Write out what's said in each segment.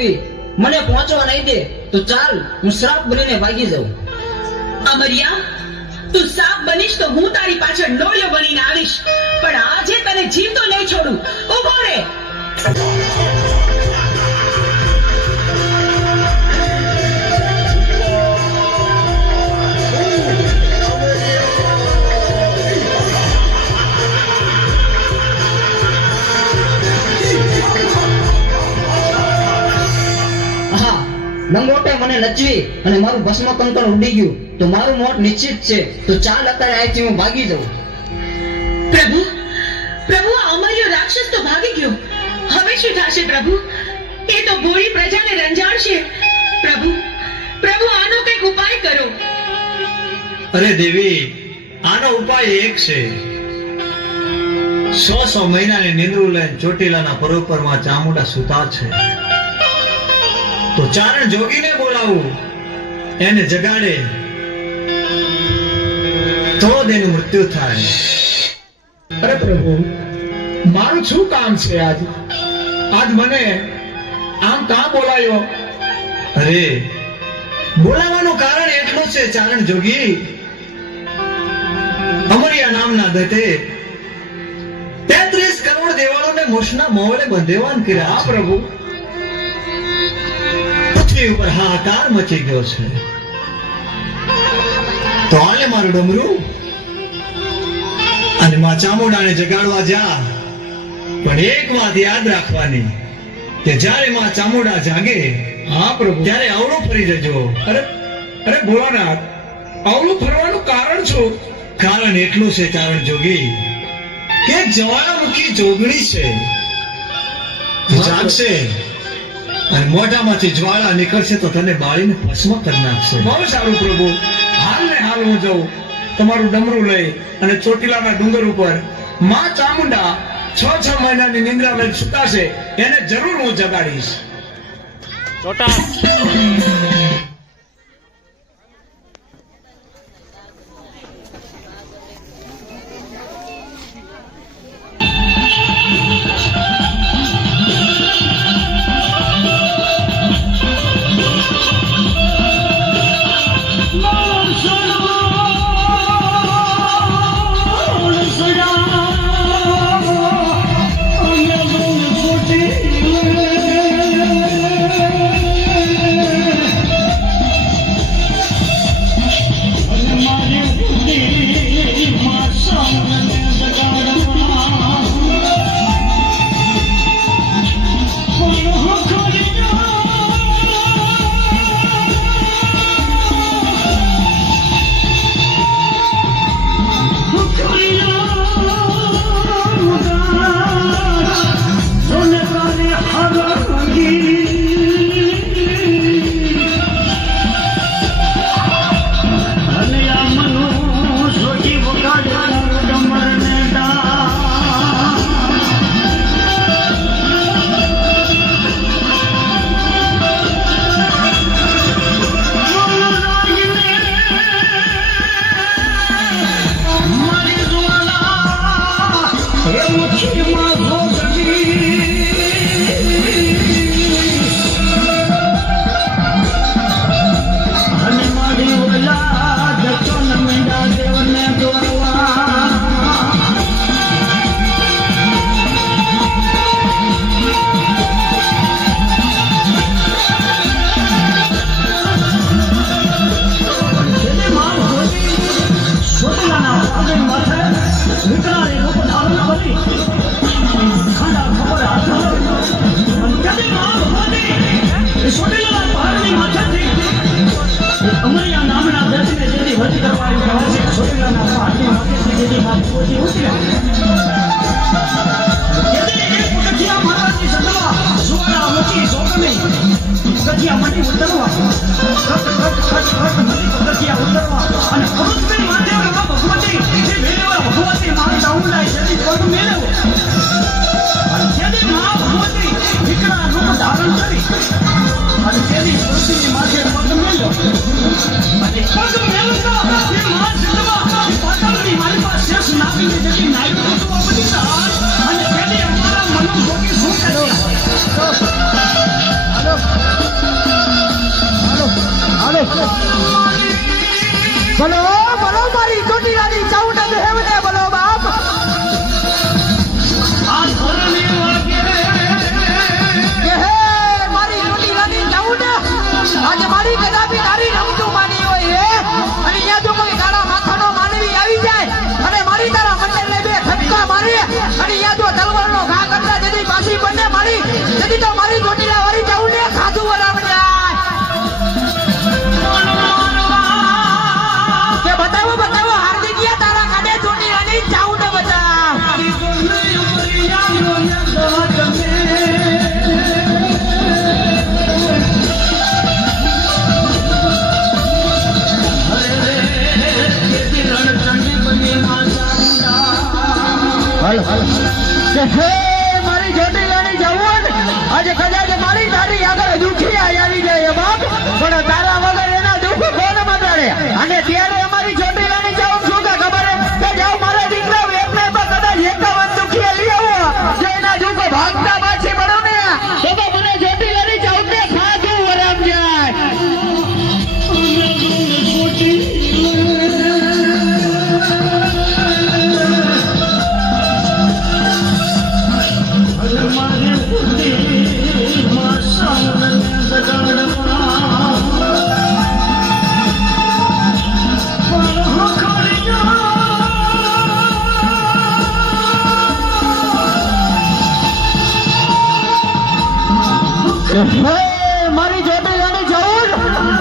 દેવી મને પહોંચવા નહીં દે તો ચાલ હું શ્રાપ બનીને ભાગી જાઉં. અમરિયા, તું સાપ બનીશ તો હું તારી પાછળ નોળિયો બનીને આવીશ, પણ આજે તને જીવતો નહીં છોડું. ઉભો રહે. લંગોટે મને નચવી અને મારું ભસ્મ કંકણ ઉડી ગયું તો મારું મોત નિશ્ચિત છે. તો ચાલ અત્યારે અહીંથી હું ભાગી જાઉં. પ્રભુ, પ્રભુ, આ અમર્યો રાક્ષસ તો ભાગી ગયો. હવે શું થશે પ્રભુ? એ તો ભોળી પ્રજાને રંજાડશે. પ્રભુ, પ્રભુ, આનો કંઈક ઉપાય કરો. અરે દેવી, આનો ઉપાય એક છે. 100 મહિનાની નિંદ્રું લઈને ચોટીલાના પરોપરમાં ચામુંડા સુતા છે. તો ચારણ જોગીને બોલાવું, એને જગાડે તો તેનું મૃત્યુ થાય. અરે પ્રભુ, મારું શું કામ છે આજ મને આમ કાં બોલાયો? અરે બોલાવાનું કારણ એટલું છે ચારણ જોગી, અમરિયા નામના દત્તે 33 કરોડ દેવાળોને મોશના મોવડે બંધેવાન કર્યા. હા પ્રભુ, પૃથ્વી ઉપર હાહાકાર મચી ગયો છે. તો આલે મારું ડમરું અને માં ચામુંડાને જગાડવા જા. પણ એક વાત યાદ રાખવાની કે જ્યારે માં ચામુંડા જાગે, હા પ્રભુ, ત્યારે અવળું ફરી જજો. અરે ભોળાનાથ, આવલું ફરવાનું કારણ શું? કારણ એટલું છે ચારણ જોગી કે જ્વાળામુખી જોગણી છે, જાગશે અને મોઢામાંથી જ્વાળા નીકળશે તો તને બાળીને ભસ્મ કરી નાખશે. બહુ સારું પ્રભુ, હાલ ને હાલ હું જાઉં તમારું ડમરું લઈ અને ચોટીલાના ડુંગર ઉપર માં ચામુંડા 6 મહિનાની નિંદ્રા લઈને સુતા છે, એને જરૂર હું જગાડીશ. અમરિયા નામના દર્શને જેથી વચ કરવાની પ્રવાસી છોડીલાના પાટની માથે જેથી માથે પહોંચી ઉતર્યા. જેથી એક પગથિયા મારવાથી સદવા સુવાળા મૂકી સોગમી પગથિયા મટી ઉતરવા મટી પગથિયા ઉતરવા અને પૃથ્વી માથે ભગવતી જે મેળવવા ભગવતી માં ચામુંડાએ જેથી પગ મેળવ્યો અને જેથી મા ભગવતી વિકરા રૂપ ધારણ કરી અને તેની પૃથ્વીની માથે પગ મેળવ્યો અને પગ મેળવતા તે મા સિદ્ધવા પાતાળની મારી પાસે શેષ નાખીને જેથી નાઈ પૃથ્વા બની અને તેની અમારા મનો ભોગી શું કર્યો. મારી ચોટીલાની ચાઉંડ જ હેવને બોલો બાપ આ ધોરણે વાગે કે હે મારી ચોટીલાની ચાઉંડ આજે મારી કદાપી તારી રમતું માની હોય હે અને અહીંયા જો કોઈ તારા માથાનો માનવી આવી જાય અને મારી તારા મંડળને બે ઠપકા મારે અને અહીંયા જો તલવારનો ઘા કરતા જેથી પાછી બંને મારી જેથી તો મારી ચોટીલા વાળી ચાઉંડે ખાધું વરામ જાય કે બતાવો બતાવો હાર્દિકિયા તારા કાઢે ચોટીલાની ચાઉંડ બતાવ હાલો હાલો કે હે મારી ચોટીલાની ચાઉંડ આજે કદાચ મારી તારી આગળ દુખી આવી જાય બાપ પણ તારા વગર એના દુઃખ કોણ મટાડે અને ત્યારે અમારી ચોટીલાની ચાઉંડ શું કે ખબર હે કે જાવ મારા દીકરા એકને પણ કદાચ 51 દુખી લઈ આવો જો એના દુઃખ ભાગતા પાછી પડો ને તો મને ચોટીલાની ચાઉંડને ખાધું વરામ જાય મારી ચોટીલાની ચાઉંડ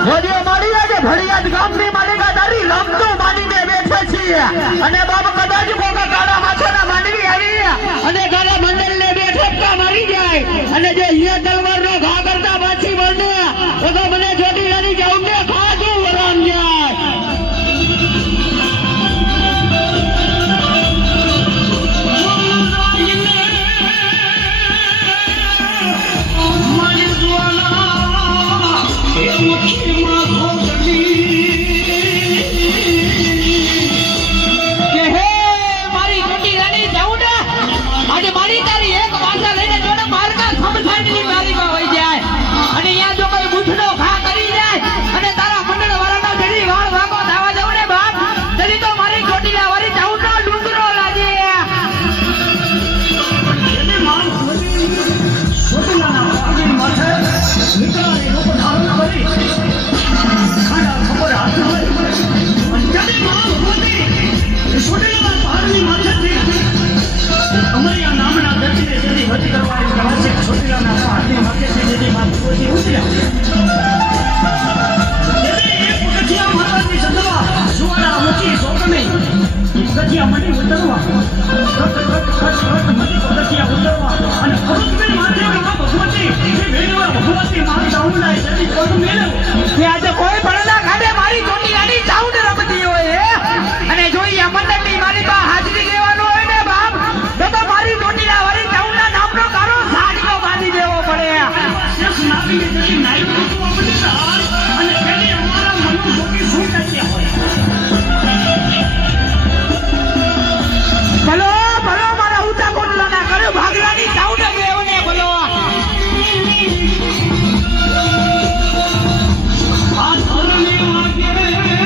હજી મારી આજે ભડિયાદ ગામની માલિકા તારી રમતો માનીને બેઠે છીએ અને બાપ કદાચ મોકા કાળા માથાના માંડવી આવી અને કાળા મંડળને બે ઠપકા મારી જાય અને જે અહીંયા તલવારનો ઘા કરતા પાછી બને તો મને ચોટીલાની ચાઉંડને ખાધું વરામ જાય કે હે મારી ચોટીલાની ચાઉંડ આજે મારી તારી એક વાંસા લઈને જોડે મારકા ખમખાંડની મારીમાં વહી જાય અને અહીંયા જો કોઈ બુથનો ઘા કરી જાય અને તારા મંડળ વાળાના જડી વાળ વાગો દાવા જવું ને બાપ જડી તો મારી ચોટીલા વાળી ચાઉંડનો ડુંગરો લાગે એને માર ચોટીલાના પાગી માથે નીકળાની રૂપ ધારણ કરી ખાડા ખબર હાથ જડી માર બોલી ચોટીલાના પાગની માથેથી અમારી આ નામના દર્શને જેની વધી કરવાની કલાશે ચોટીલાના પાગની માથેથી જેની માર બોલી ઉતર્યા એક પગથિયા માતાની સદવા સુવાળા મૂકી સોકમે પગથિયા મની ઉતરવા મની પગથિયા ઉતરવા અને અરુદબેન માથે ભગવતી વેણવા ભગવતી મારી ચાઉંડના જેની પગ મેળવ કે આજે કોઈ પડના કાઢે મારી ચોટીલાની ચાઉંડ રમતી હોય અને જોઈ આ મંડળની મારી પાસે હાજરી દેવાનો હોય ને બાપ તો મારી ચોટીલા વાળી ચાઉંડના નામનો કારો સાડકો બાંધી દેવો પડે શેષ નાગીને જેથી નાઈ કૂટવા પડે અને પેલી અમારા મનનું જોકી શું કરતી હોય ભલો ભલો મારા ઊંચા કોટલાના કર્યો ભાગલાની ચાઉંડ બેવને ભલો આ ધોરણે વાગે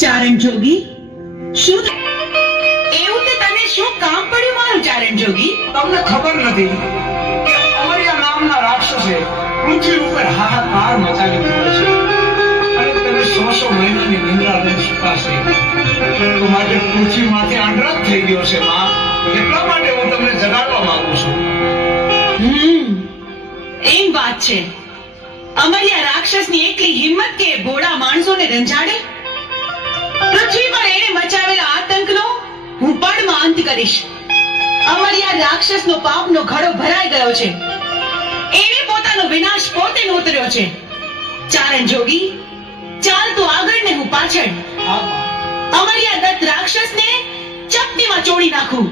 ચારણ જોગી શું એવું તે તને શું કામ પડ્યું મારું ચારણ જોગી? તમને ખબર નથી કે અમરિયા નામના રાક્ષસે પૃથ્વી ઉપર હાહાકાર મચાવી દીધો છે અને તમે 100 મહિનાની નિંદ્રા લઈને સુકાશે તો માટે પૃથ્વીમાંથી આંધળો જ થઈ ગયો છે માં. એટલા માટે હું તમને જગાડવા માંગુ છું. એમ વાત છે. અમરિયા રાક્ષસની એટલી હિંમત કે ભોળા માણસોને રંજાડે? પૃથ્વી પર એને મચાવેલા આતંકનો હું પળમાં અંત કરીશ. અમરિયા રાક્ષસનો પાપનો ઘડો ભરાઈ ગયો છે. એને પોતાનો વિનાશ પોતે નોતર્યો છે. ચારણ જોગી ચાલ તું આગળ ને હું પાછળ. અમરિયા દત્ત રાક્ષસને ચપટીમાં ચોળી નાખું.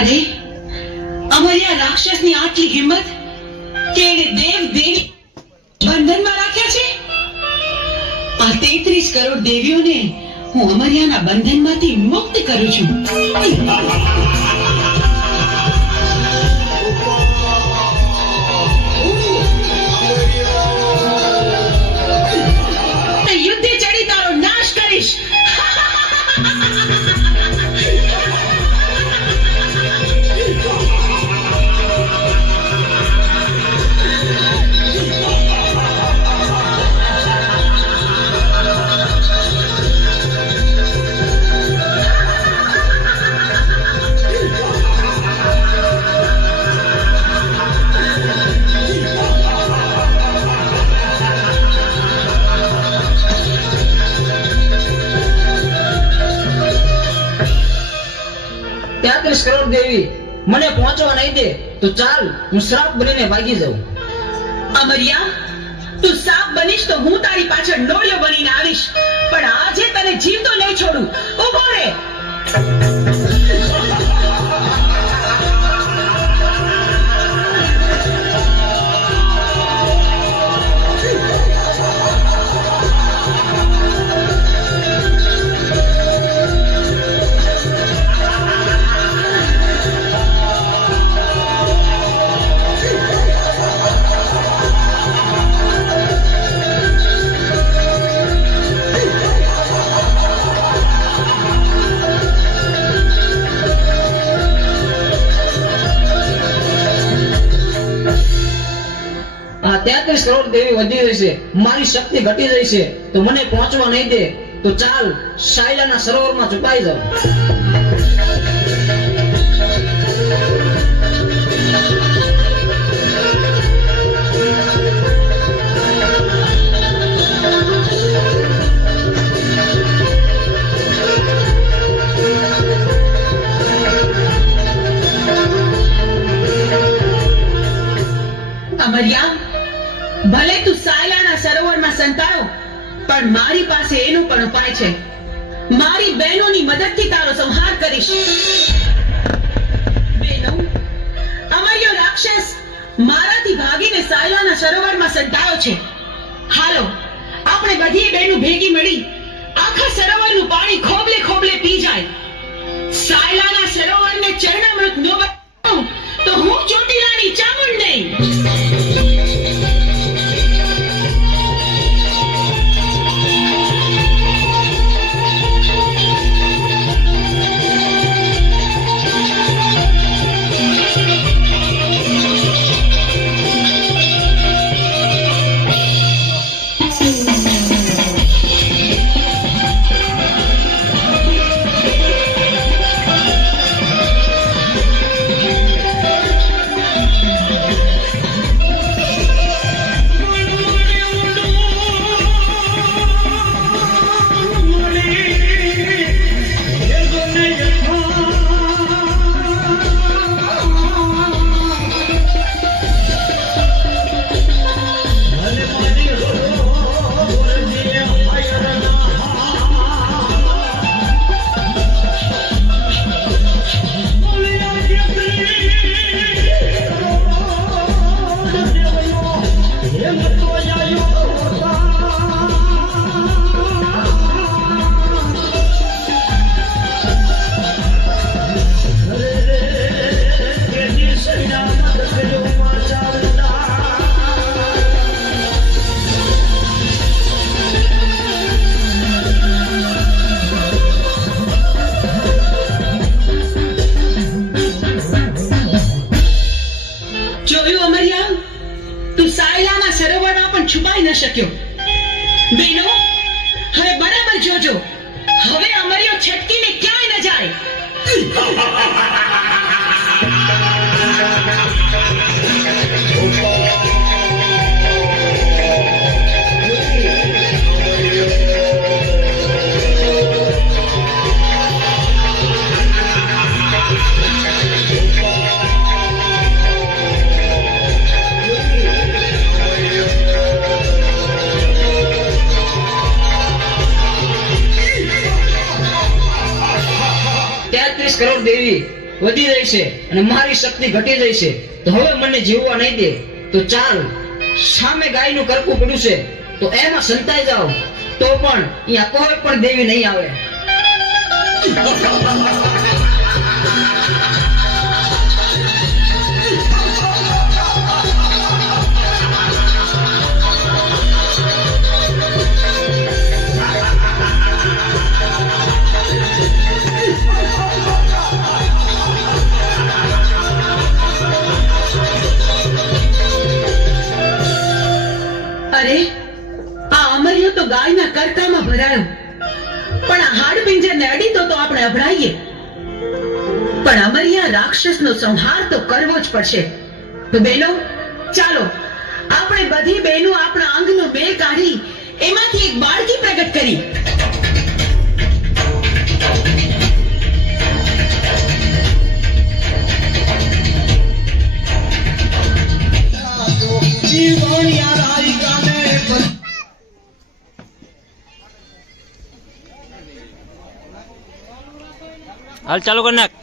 અરે અમરિયા રાક્ષસની આટલી હિંમત કે એને દેવ દેવી બંધનમાં રાખ્યા છે. આ 33 કરોડ દેવીઓને હું અમરિયાના બંધનમાંથી મુક્ત કરું છું. યુદ્ધે ચડી તારો નાશ કરીશ. કરોડ દેવી મને પહોંચવા નહીં દે તો ચાલ હું શ્રાપ બનીને ભાગી જાઉં. અમરિયા તું સાપ બનીશ તો હું તારી પાછળ નોળિયો બનીને આવીશ, પણ આજે તને જીવતો નહીં છોડું. ઊભો રહે. 33 કરોડ દેવી વધી જશે, મારી શક્તિ ઘટી જશે, તો મને પહોંચવા નહીં દે, તો ચાલ સાયલાના સરોવરમાં છુપાઈ જાવ. અમર્યા, ભલે તું સાયલાના સરોવરમાં સંતાયો, પણ મારી પાસે એનો પણ ઉપાય છે. મારી બહેનોની મદદથી તારો સંહાર કરીશ. બહેનો, અમર્યો રાક્ષસ મારાથી ભાગીને સાયલાના સરોવરમાં સંતાયો છે. હાલો, આપણે બધી બહેનો ભેગી મળી આખા સરોવરનું પાણી ખોબલે ખોબલે પી જાય. સાયલાના સરોવરને ચરણામૃત ન બનાવું તો હું ચોટીલાની ચામુંડ નહીં. જોયું અમર્યા, તું સાયલાના સરોવરમાં પણ છુપાઈ ન શક્યો. બેનો, હવે બરાબર જોજો, હવે અમર્યો છટકીને ક્યાંય ન જાય. કરોડ દેવી વધી રહી છે અને મારી શક્તિ ઘટી રહી છે, તો હવે મને જીવવા નહીં દે, તો ચાલ સામે ગાયનું કરકું પડ્યું છે, તો એમાં સંતાઈ જાઓ, તો પણ અહીંયા કોઈ પણ દેવી નહીં આવે. અરે, આ અમર્યો તો ગાયના કરકામાં ભરાયો, પણ આ હાડપિંજરને અડીતો તો આપણે અભડાઈએ. પણ અમર્યા રાક્ષસનો સંહાર તો કરવો જ પડશે. તો બહેનો, ચાલો આપણે બધી બહેનો આપણા અંગનો મેળ કાઢી એમાંથી એક બાળકી પ્રગટ કરી. હાલ ચાલુ કર નાખ.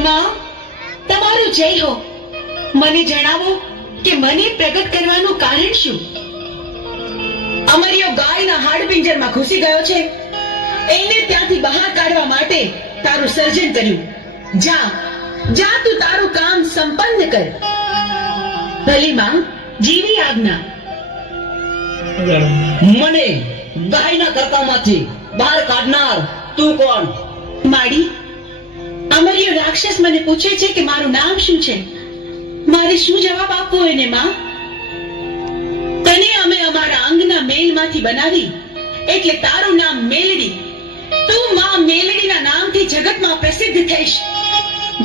માં, તમારું જય હો. મને જણાવો કે મને પ્રગટ કરવાનું કારણ શું? અમરિયો ગાયના હાડપિંજરમાં ઘૂસી ગયો છે. એને ત્યાંથી બહાર કાઢવા માટે તારું સર્જન કર્યું. જા જા, તું તારું કામ સંપન્ન કર. ભલી માં, જીવી આજ્ઞા. મને ગાયના કરકામાંથી બહાર કાઢનાર તું કોણ? માડી, અમરિયો રાક્ષસ મને પૂછે છે કે મારું નામ શું છે. મારે શું જવાબ આપવો એને માં? તને અમે અમારા અંગના મેલમાંથી બનાવી એટલે તારું નામ મેલડી. તું માં મેલડીના નામથી જગતમાં પ્રસિદ્ધ થઈશ.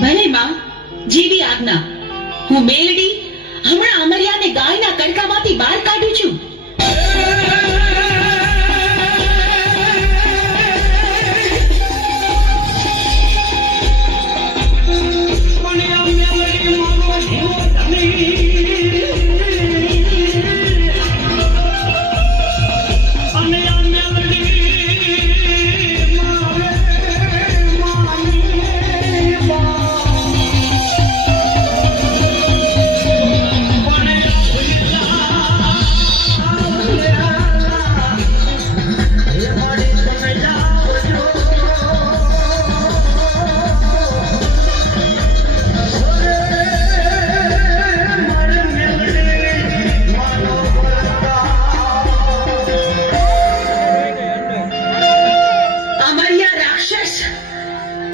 ભલે માં, જીવી આજ્ઞા. હું મેલડી હમણાં અમરિયાને ગાયના કડકામાંથી બહાર કાઢું છું.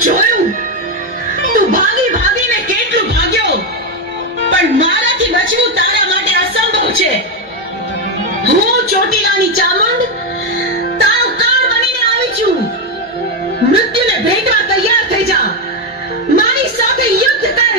જોયું, તું ભાગી ભાગીને કેટલું ભાગ્યો, પણ મારાથી બચવું તારા માટે અસંભવ છે. હું ચોટીલાની ચામુંડ તારો કાળ બનીને આવી છું. મૃત્યુને ભેટવા તૈયાર થઈ જા. મારી સાથે યુદ્ધ કર.